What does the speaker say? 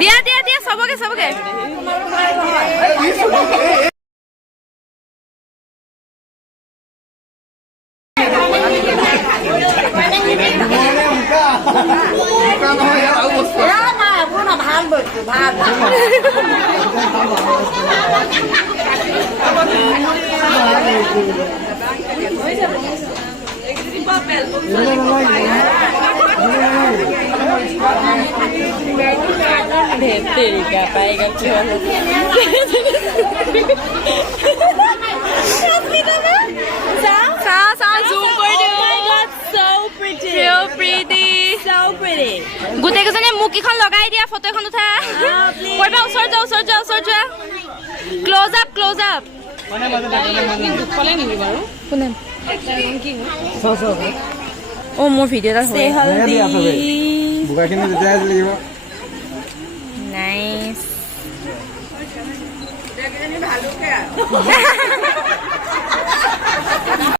দিয়া দিয়া দিয়া সবকে সবকে Teorica paega cholo. zoom কৰি দিও Oh my god, so pretty. so pretty So pretty. গোটেই কেজনে মুখ কিখন লগাই দিয়া ফটো এখন উঠা please. কৰবা ওচৰ যা ক্লোজ আপ দুখলে নিবি বাৰু কোনে ও মোৰ ভিডিও এটা Say হয় hello. বুকাখিনি যেতিয়া লাগিব নাইস